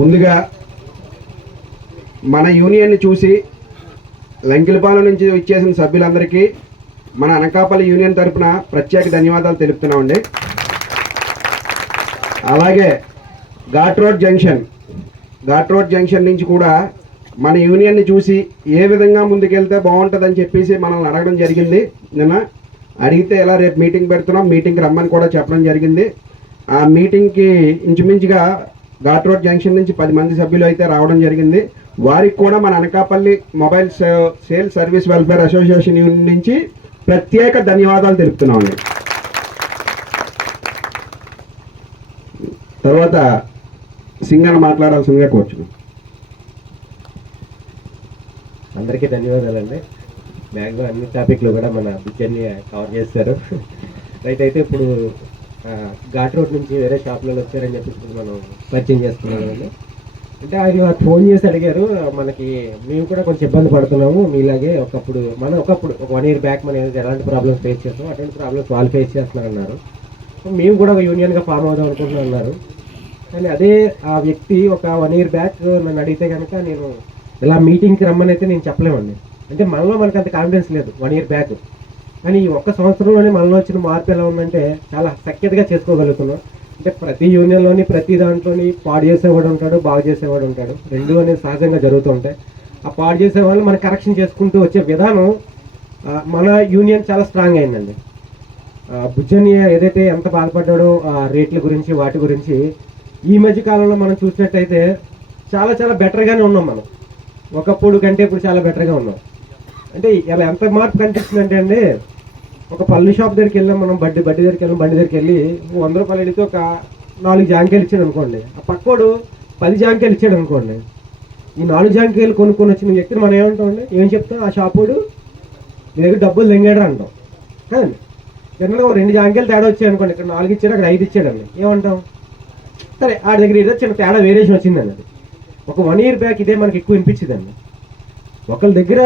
ముందుగా మన యూనియన్ని చూసి లంకిలపాలెం నుంచి ఇచ్చేసిన సభ్యులందరికీ మన అనకాపల్లి యూనియన్ తరఫున ప్రత్యేక ధన్యవాదాలు తెలుపుతున్నామండి. అలాగే ఘాట్ రోడ్ జంక్షన్ నుంచి కూడా మన యూనియన్ని చూసి ఏ విధంగా ముందుకెళ్తే బాగుంటుందని చెప్పేసి మనల్ని అడగడం జరిగింది. నిన్న అడిగితే ఇలా రేపు మీటింగ్ పెడుతున్నాం, మీటింగ్కి రమ్మని కూడా చెప్పడం జరిగింది. ఆ మీటింగ్కి ఇంచుమించుగా ఘాట్ రోడ్ జంక్షన్ నుంచి 10 మంది సభ్యులు అయితే రావడం జరిగింది. వారికి కూడా మన Anakapalli mobile sale service welfare association union నుంచి ప్రత్యేక ధన్యవాదాలు తెలుపుతున్నామండి. తర్వాత సింగన్ మాట్లాడాల్సిందిగా కోరుచున్నాం. అందరికీ ధన్యవాదాలండి. మ్యాక్సిమం అన్ని టాపిక్లు కూడా మన బుజ్జన్ని కవర్ చేస్తారు. రైట్, అయితే ఇప్పుడు ఘాట్ రోడ్ నుంచి వేరే షాప్లలో వచ్చారని చెప్పి మనం పరిచయం చేస్తున్నాం కదండి. అంటే ఆయన ఫోన్ చేసి అడిగారు, మనకి మేము కూడా కొంచెం ఇబ్బంది పడుతున్నాము మీలాగే. ఒకప్పుడు ఒక 1 year బ్యాక్ మనం ఎలాంటి ప్రాబ్లమ్స్ ఫేస్ చేస్తాం అటువంటి ప్రాబ్లమ్స్ వాళ్ళు ఫేస్ చేస్తున్నారు అన్నారు. మేము కూడా ఒక యూనియన్గా ఫామ్ అవుదాం అనుకుంటున్నాం అన్నారు. కానీ అదే ఆ వ్యక్తి ఒక 1 year బ్యాక్ నన్ను అడిగితే కనుక నేను ఇలా మీటింగ్కి రమ్మని అయితే నేను చెప్పలేమండి. అంటే మనలో మనకు అంత కాన్ఫిడెన్స్ లేదు 1 year బ్యాక్. కానీ ఈ 1 సంవత్సరంలోనే మనలో వచ్చిన మార్పు ఎలా ఉందంటే చాలా సఖ్యతగా చేసుకోగలుగుతున్నాం. అంటే ప్రతి యూనియన్లోని ప్రతి దాంట్లోని పాడు చేసేవాడు ఉంటాడు, బాగు చేసేవాడు ఉంటాడు. రెండు అనేది సహజంగా జరుగుతూ ఉంటాయి. ఆ పాడు చేసేవాళ్ళు మనం కరెక్షన్ చేసుకుంటూ వచ్చే విధానం మన యూనియన్ చాలా స్ట్రాంగ్ అయిందండి. బుజ్జని ఏదైతే ఎంత బాధపడ్డాడో ఆ రేట్ల గురించి వాటి గురించి ఈ మధ్య కాలంలో మనం చూసినట్టయితే చాలా చాలా బెటర్గానే ఉన్నాం. మనం ఒకప్పుడు కంటే ఇప్పుడు చాలా బెటర్గా ఉన్నాం. అంటే ఇలా ఎంత మార్పు కనిపిస్తుందంటే అండి, ఒక పళ్ళు షాప్ దగ్గరికి వెళ్ళాం మనం, బండి దగ్గరికి వెళ్ళి 100 రూపాయలు అడిగితే ఒక 4 జాంకాయలు ఇచ్చాడు అనుకోండి. ఆ పక్కోడు 10 జాంకాయలు ఇచ్చాడు అనుకోండి. ఈ 4 జాంకాయలు కొనుక్కొని వచ్చిన వ్యక్తిని మనం ఏమంటామండి, ఏం చెప్తాం, ఆ షాపుడు మీ దగ్గర డబ్బులు తెంగాడు అంటాం కదండి. జనరల్గా 2 జాంకాయలు తేడా వచ్చాయి అనుకోండి, ఇక్కడ 4 ఇచ్చాడు అక్కడ 5 ఇచ్చాడండి, ఏమంటాం, సరే ఆడి దగ్గర ఏదో చిన్న తేడా వేరియేషన్ వచ్చిందండి. అది ఒక 1 year బ్యాక్ ఇదే మనకి ఎక్కువ వినిపించిందండి. ఒకళ్ళ దగ్గర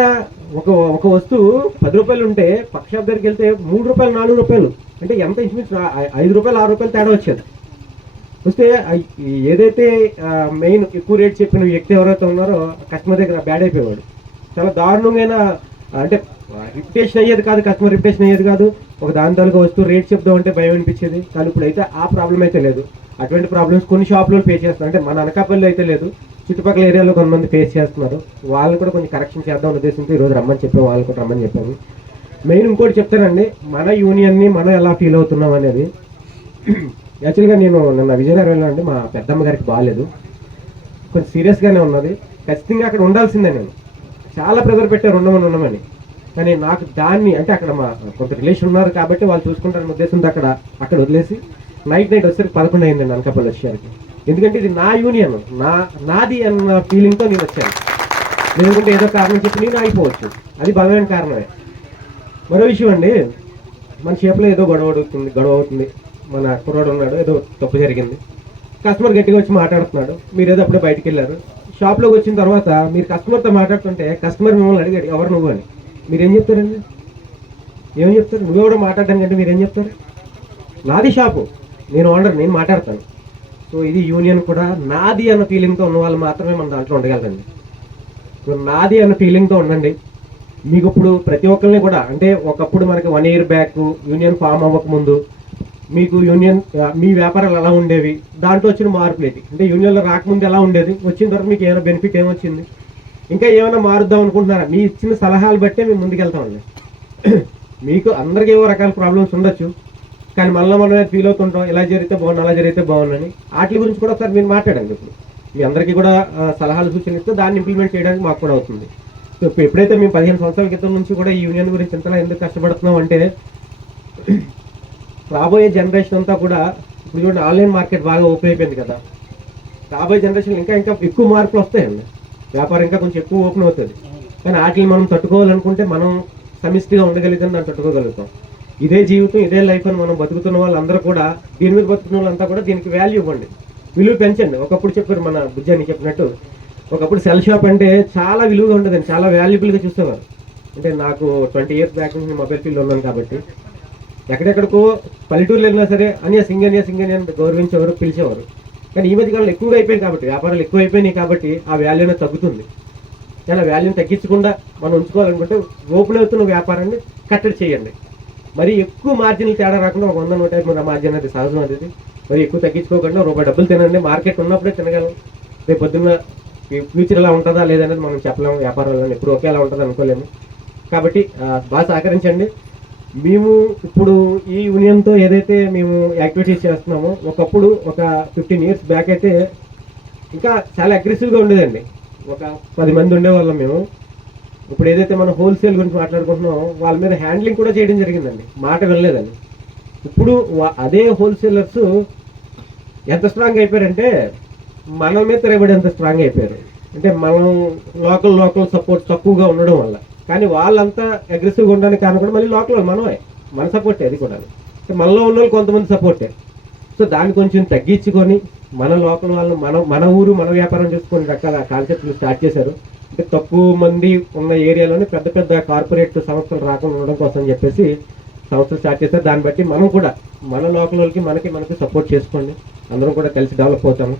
ఒక వస్తువు 10 రూపాయలు ఉంటే పక్క షాప్ దగ్గరికి వెళ్తే 3 రూపాయలు 4 రూపాయలు, అంటే ఎంత ఇంచుమించు 5 రూపాయలు 6 రూపాయలు తేడా వచ్చేది. వస్తే ఏదైతే మెయిన్ ఎక్కువ రేట్ చెప్పిన వ్యక్తి ఎవరైతే ఉన్నారో కస్టమర్ దగ్గర బ్యాడ్ అయిపోయేవాడు. చాలా దారుణంగా, అంటే రిపిటేషన్ అయ్యేది కాదు, కస్టమర్ రిపిటేషన్ అయ్యేది కాదు. ఒక దాని తాలూకా వస్తువు రేట్ చెప్దాం అంటే భయం అనిపించేది. కానీ ఇప్పుడు అయితే ఆ ప్రాబ్లం అయితే లేదు. అటువంటి ప్రాబ్లమ్స్ కొన్ని షాపులో ఫేస్ చేస్తున్నారు. అంటే మన అనకాపల్లి అయితే లేదు, చుట్టుపక్కల ఏరియాలో కొంతమంది ఫేస్ చేస్తున్నారు. వాళ్ళు కూడా కొంచెం కరెక్షన్ చేద్దాం ఉద్దేశంతో ఈరోజు రమ్మని చెప్పాము, వాళ్ళు కూడా రమ్మని చెప్పాము. మెయిన్ ఇంకోటి చెప్తానండి, మన యూనియన్ని మనం ఎలా ఫీల్ అవుతున్నాం అనేది. యాక్చువల్గా నేను నిన్న విజయనగరంలో అండి, మా పెద్దమ్మ గారికి బాగాలేదు, కొంచెం సీరియస్గానే ఉన్నది. ఖచ్చితంగా అక్కడ ఉండాల్సిందే. నేను చాలా ప్రెజర్ పెట్టారు ఉండమని. కానీ నాకు దాన్ని, అంటే అక్కడ మా కొంత రిలేషన్ ఉన్నారు కాబట్టి వాళ్ళు చూసుకుంటారని ఉద్దేశంతో అక్కడ వదిలేసి నైట్ వచ్చేసరికి 11 అయిందండి అనకాపల్లి వచ్చేసరికి. ఎందుకంటే ఇది నా యూనియన్, నాది అన్న ఫీలింగ్తో నేను వచ్చాను. ఎందుకంటే ఏదో కారణం చెప్పి నేను ఆగిపోవచ్చు, అది బలమైన కారణమే. మరో విషయం అండి, మన షేప్లో ఏదో గొడవ అవుతుంది. మన కుర్రాడు ఉన్నాడు, ఏదో తప్పు జరిగింది, కస్టమర్ గట్టిగా వచ్చి మాట్లాడుతున్నాడు, మీరు ఏదో అప్పుడే బయటికి వెళ్ళారు. షాప్లోకి వచ్చిన తర్వాత మీరు కస్టమర్తో మాట్లాడుతుంటే కస్టమర్ మిమ్మల్ని అడిగాడు ఎవరు నువ్వు అని, మీరేం చెప్తారండి? ఏం చెప్తారు? నువ్వు కూడా మాట్లాడడానికి అంటే మీరేం చెప్తారు? నాది షాపు, నేను ఓనర్, నేను మాట్లాడతాను. సో ఇది యూనియన్ కూడా నాది అన్న ఫీలింగ్తో ఉన్న వాళ్ళు మాత్రమే మన దాంట్లో ఉండగలరండి. సో నాది అన్న ఫీలింగ్తో ఉండండి. మీకు ఇప్పుడు ప్రతి ఒక్కరిని కూడా, అంటే ఒకప్పుడు మనకి 1 year బ్యాక్ యూనియన్ ఫామ్ అవ్వకముందు మీకు యూనియన్ మీ వ్యాపారాలు ఎలా ఉండేవి, దాంట్లో వచ్చిన మార్పులు ఏంటి, అంటే యూనియన్లో రాకముందు ఎలా ఉండేది, వచ్చిన తర్వాత మీకు ఏమైనా బెనిఫిట్ ఏమొచ్చింది, ఇంకా ఏమైనా మారుద్దాం అనుకుంటున్నారా, మీ ఇచ్చిన సలహాలు బట్టే మేము ముందుకెళ్తామండి. మీకు అందరికీ ఏవో రకాల ప్రాబ్లమ్స్ ఉండొచ్చు, కానీ మనమే ఫీల్ అవుతుంటాం, ఇలా జరిగితే బాగుండు అలా జరిగితే బాగుండని. వాటి గురించి కూడా ఒకసారి మీరు మాట్లాడండి. ఇప్పుడు మీ అందరికీ కూడా సలహాలు సూచనలు ఇస్తే దాన్ని ఇంప్లిమెంట్ చేయడానికి మాకు కూడా అవుతుంది. సో ఎప్పుడైతే మేము 15 సంవత్సరాల క్రితం నుంచి కూడా ఈ యూనియన్ గురించి ఇంతలా ఎందుకు కష్టపడుతున్నాం అంటే, రాబోయే జనరేషన్ అంతా కూడా ఇప్పుడు చూడండి, ఆన్లైన్ మార్కెట్ బాగా ఓపెన్ అయిపోయింది కదా. రాబోయే జనరేషన్ ఇంకా ఎక్కువ మార్పులు వస్తాయండి, వ్యాపారం ఇంకా కొంచెం ఎక్కువ ఓపెన్ అవుతుంది. కానీ వాటిని మనం తట్టుకోవాలనుకుంటే మనం సమిష్టిగా ఉండగలిగితే దాన్ని తట్టుకోగలుగుతాం. ఇదే జీవితం, ఇదే లైఫ్ అని మనం బతుకుతున్న వాళ్ళందరూ కూడా, దీని మీద బతుకుతున్న వాళ్ళంతా కూడా దీనికి వాల్యూ ఇవ్వండి, విలువ పెంచండి. ఒకప్పుడు చెప్పారు మన బుజ్జని చెప్పినట్టు, ఒకప్పుడు సెల్ షాప్ అంటే చాలా విలువగా ఉండదండి, చాలా వాల్యుబుల్గా చూసేవారు. అంటే నాకు 20 years బ్యాక్ నుంచి మొబైల్ ఫీల్డ్లో ఉన్నాను కాబట్టి ఎక్కడెక్కడికో పల్లెటూరులో వెళ్ళినా సరే అన్య సింగని అని గౌరవించేవారు, పిలిచేవారు. కానీ ఈ మధ్య కాలంలో ఎక్కువగా అయిపోయింది కాబట్టి, వ్యాపారాలు ఎక్కువ అయిపోయినాయి కాబట్టి ఆ వాల్యూ అనేది తగ్గుతుంది. చాలా వాల్యూని తగ్గించకుండా మనం ఉంచుకోవాలనుకుంటే ఓపెన్ అవుతున్న వ్యాపారాన్ని కట్టడి చేయండి. మరి ఎక్కువ మార్జిన్లు తేడా రాకుండా ఒక 100-150 మార్జిన్ అనేది సహజం అది. మరి ఎక్కువ తగ్గించుకోకుండా రూపాయి డబ్బులు తినండి. మార్కెట్ ఉన్నప్పుడే తినగలం. రేపు పొద్దున్న ఫ్యూచర్ ఎలా ఉంటుందా లేదనేది మనం చెప్పలేము. వ్యాపారాలు ఎప్పుడు ఒకేలా ఉంటుంది అనుకోలేము. కాబట్టి బాగా సహకరించండి. మేము ఇప్పుడు ఈ యూనియన్తో ఏదైతే మేము యాక్టివిటీస్ చేస్తున్నామో, ఒకప్పుడు ఒక 15 years బ్యాక్ అయితే ఇంకా చాలా అగ్రెసివ్గా ఉండేదండి. ఒక 10 మంది ఉండేవాళ్ళం మేము. ఇప్పుడు ఏదైతే మనం హోల్సేల్ గురించి మాట్లాడుకుంటున్నామో వాళ్ళ మీద హ్యాండ్లింగ్ కూడా చేయడం జరిగిందండి, మాట వినలేదండి. ఇప్పుడు అదే హోల్సేలర్స్ ఎంత స్ట్రాంగ్ అయిపోయారంటే మన మీద తిరగబడి ఎంత స్ట్రాంగ్ అయిపోయారు అంటే మనం లోకల్ సపోర్ట్ తక్కువగా ఉండడం వల్ల. కానీ వాళ్ళంతా అగ్రెసివ్గా ఉండడానికి కారణం కూడా మళ్ళీ లోకల్ మనమే, మన సపోర్టే అది కూడా. మనలో ఉన్న వాళ్ళు కొంతమంది సపోర్టే. సో దాన్ని కొంచెం తగ్గించుకొని మన లోకల్ వాళ్ళు మన ఊరు మన వ్యాపారం చేసుకునే రకాల కాన్సెప్ట్లు స్టార్ట్ చేశారు. అంటే తక్కువ మంది ఉన్న ఏరియాలోనే పెద్ద పెద్ద కార్పొరేట్ సంస్థలు రాకుండా ఉండడం కోసం చెప్పేసి సంస్థలు స్టార్ట్ చేశారు. దాన్ని బట్టి మనం కూడా మన లోకల్ వాళ్ళకి మనకి సపోర్ట్ చేసుకోండి. అందరం కూడా కలిసి డెవలప్ అవుతాము.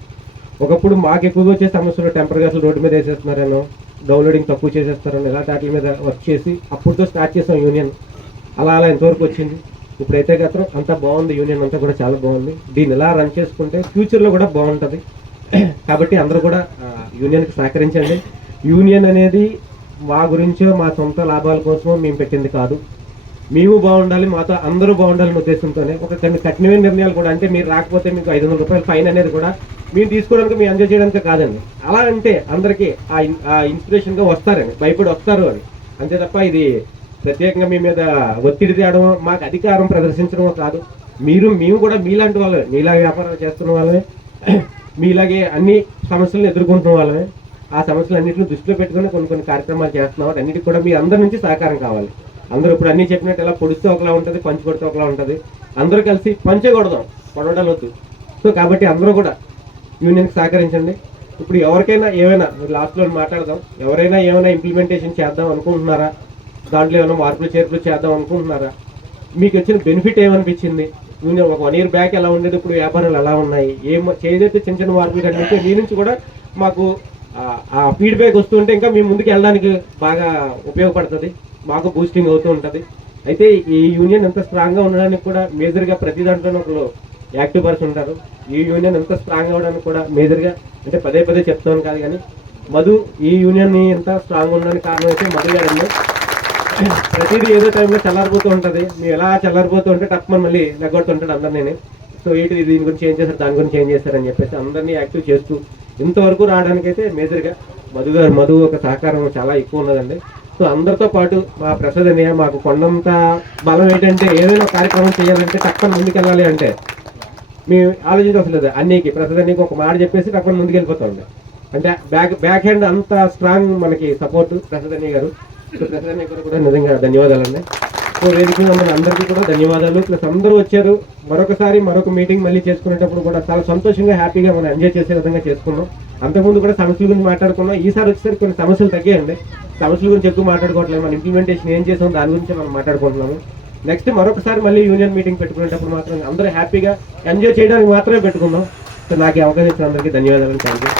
ఒకప్పుడు మాకు ఎక్కువగా వచ్చే సమస్యలు టెంపరీగా అసలు రోడ్డు మీద వేసేస్తున్నారనో, డౌన్లోడింగ్ తక్కువ చేసేస్తారని ఇలాంటి వాటి మీద వర్క్ చేసి అప్పుడుతో స్టార్ట్ చేసాం యూనియన్. అలా ఎంతవరకు వచ్చింది. ఇప్పుడైతే గతం అంతా బాగుంది. యూనియన్ అంతా కూడా చాలా బాగుంది. దీన్ని ఇలా రన్ చేసుకుంటే ఫ్యూచర్లో కూడా బాగుంటుంది. కాబట్టి అందరూ కూడా యూనియన్కి సహకరించండి. యూనియన్ అనేది మా గురించో మా సొంత లాభాల కోసమో మేము పెట్టింది కాదు. మేము బాగుండాలి, మాతో అందరూ బాగుండాలనే ఉద్దేశంతోనే ఒక కొన్ని కఠినమైన నిర్ణయాలు కూడా, అంటే మీరు రాకపోతే మీకు 500 రూపాయలు ఫైన్ అనేది కూడా మేము తీసుకోవడానికి, మేము ఎంజాయ్ చేయడానికి కాదండి. అలా అంటే అందరికీ ఆ ఇన్స్పిరేషన్గా వస్తారని, భయపడి వస్తారు అని అంతే తప్ప ఇది ప్రత్యేకంగా మీ మీద ఒత్తిడి తేయడం, మాకు అధికారం ప్రదర్శించడమో కాదు. మేము కూడా మీలాంటి వాళ్ళే, మీలా వ్యాపారాలు చేస్తున్న వాళ్ళమే, మీలాగే అన్ని సమస్యలను ఎదుర్కొంటున్న వాళ్ళమే. ఆ సమస్యలన్నింటిని దృష్టిలో పెట్టుకుని కొన్ని కార్యక్రమాలు చేస్తున్నాం. అన్నిటికీ కూడా మీ అందరి నుంచి సహకారం కావాలి. అందరూ ఇప్పుడు అన్నీ చెప్పినట్టు ఎలా పొడిస్తే ఒకలా ఉంటుంది, పంచి కొడితే ఒకలా ఉంటుంది. అందరూ కలిసి పంచకూడదాం, కొడవడాలు వద్దు. సో కాబట్టి అందరూ కూడా యూనియన్కి సహకరించండి. ఇప్పుడు ఎవరికైనా ఏమైనా లాస్ట్లో మాట్లాడదాం, ఎవరైనా ఏమైనా ఇంప్లిమెంటేషన్ చేద్దాం అనుకుంటున్నారా, దాంట్లో ఏమైనా మార్పులు చేర్పులు చేద్దాం అనుకుంటున్నారా, మీకు వచ్చిన బెనిఫిట్ ఏమనిపించింది, యూనియన్ ఒక 1 year బ్యాక్ ఎలా ఉండేది, ఇప్పుడు వ్యాపారాలు ఎలా ఉన్నాయి, ఏదైతే చిన్న మార్పులు కనిపిస్తే మీ నుంచి కూడా మాకు ఆ ఫీడ్బ్యాక్ వస్తుంటే ఇంకా మీ ముందుకు వెళ్ళడానికి బాగా ఉపయోగపడుతుంది, మాకు బూస్టింగ్ అవుతూ ఉంటుంది. అయితే ఈ యూనియన్ ఎంత స్ట్రాంగ్గా ఉండడానికి కూడా మేజర్గా ప్రతి దాంట్లోనే ఒకరు యాక్టివ్ పర్సన్ ఉంటారు. ఈ యూనియన్ ఎంత స్ట్రాంగ్ అవ్వడానికి కూడా మేజర్గా, అంటే పదే చెప్తాను కాదు కానీ మధు ఈ యూనియన్ని ఎంత స్ట్రాంగ్ ఉండడానికి కారణం అయితే మధు గారండి. ప్రతిదీ ఏదో టైంలో చల్లారిపోతూ ఉంటుంది. మీరు ఎలా చల్లారిపోతూ ఉంటే తప్పమని మళ్ళీ నెగ్గొడుతుంటాడు అందరినీ. సో దీని గురించి ఏం చేస్తారు, దాని గురించి ఏం చేస్తారని చెప్పేసి అందరినీ యాక్టివ్ చేస్తూ ఇంతవరకు రావడానికైతే మేజర్గా మధు ఒక సహకారం చాలా ఎక్కువ ఉన్నదండి. సో అందరితో పాటు మా ప్రసాద్ అన్నయ్య మాకు కొండంత బలం ఏంటంటే ఏదైనా కార్యక్రమం చేయాలంటే తప్పని ముందుకెళ్ళాలి అంటే మేము ఆలోచించవసలేదు. అన్నీకి ప్రసాద్ అన్నీకి ఒక మాట చెప్పేసి తప్పని ముందుకు వెళ్ళిపోతాండి. అంటే బ్యాక్ హ్యాండ్ అంత స్ట్రాంగ్ మనకి సపోర్ట్ ప్రసాద్ అన్నయ్య గారు. సో ప్రసాద్ అన్నయ్య గారు కూడా నిజంగా ధన్యవాదాలండి. సో వేదిక ఉన్న అందరికీ కూడా ధన్యవాదాలు. ప్లస్ అందరూ వచ్చారు. మరొక మీటింగ్ మళ్ళీ చేసుకునేటప్పుడు కూడా చాలా సంతోషంగా హ్యాపీగా మనం ఎంజాయ్ చేసే విధంగా చేసుకున్నాం. అంతకుముందు కూడా సమస్యల గురించి మాట్లాడుకున్నాం. ఈసారి వచ్చేసరికి కొన్ని సమస్యలు తగ్గాయండి. సమస్యల గురించి ఎక్కువ మాట్లాడుకోవట్లేదు. మన ఇంప్లిమెంటేషన్ ఏం చేసాం దాని గురించి మనం మాట్లాడుకుంటున్నాము. నెక్స్ట్ మరొకసారి మళ్ళీ యూనియన్ మీటింగ్ పెట్టుకునేటప్పుడు మాత్రం అందరూ హ్యాపీగా ఎంజాయ్ చేయడానికి మాత్రమే పెట్టుకుందాం. సో నాకు అవకాశం ఇచ్చిన అందరికీ ధన్యవాదాలు. Thank you.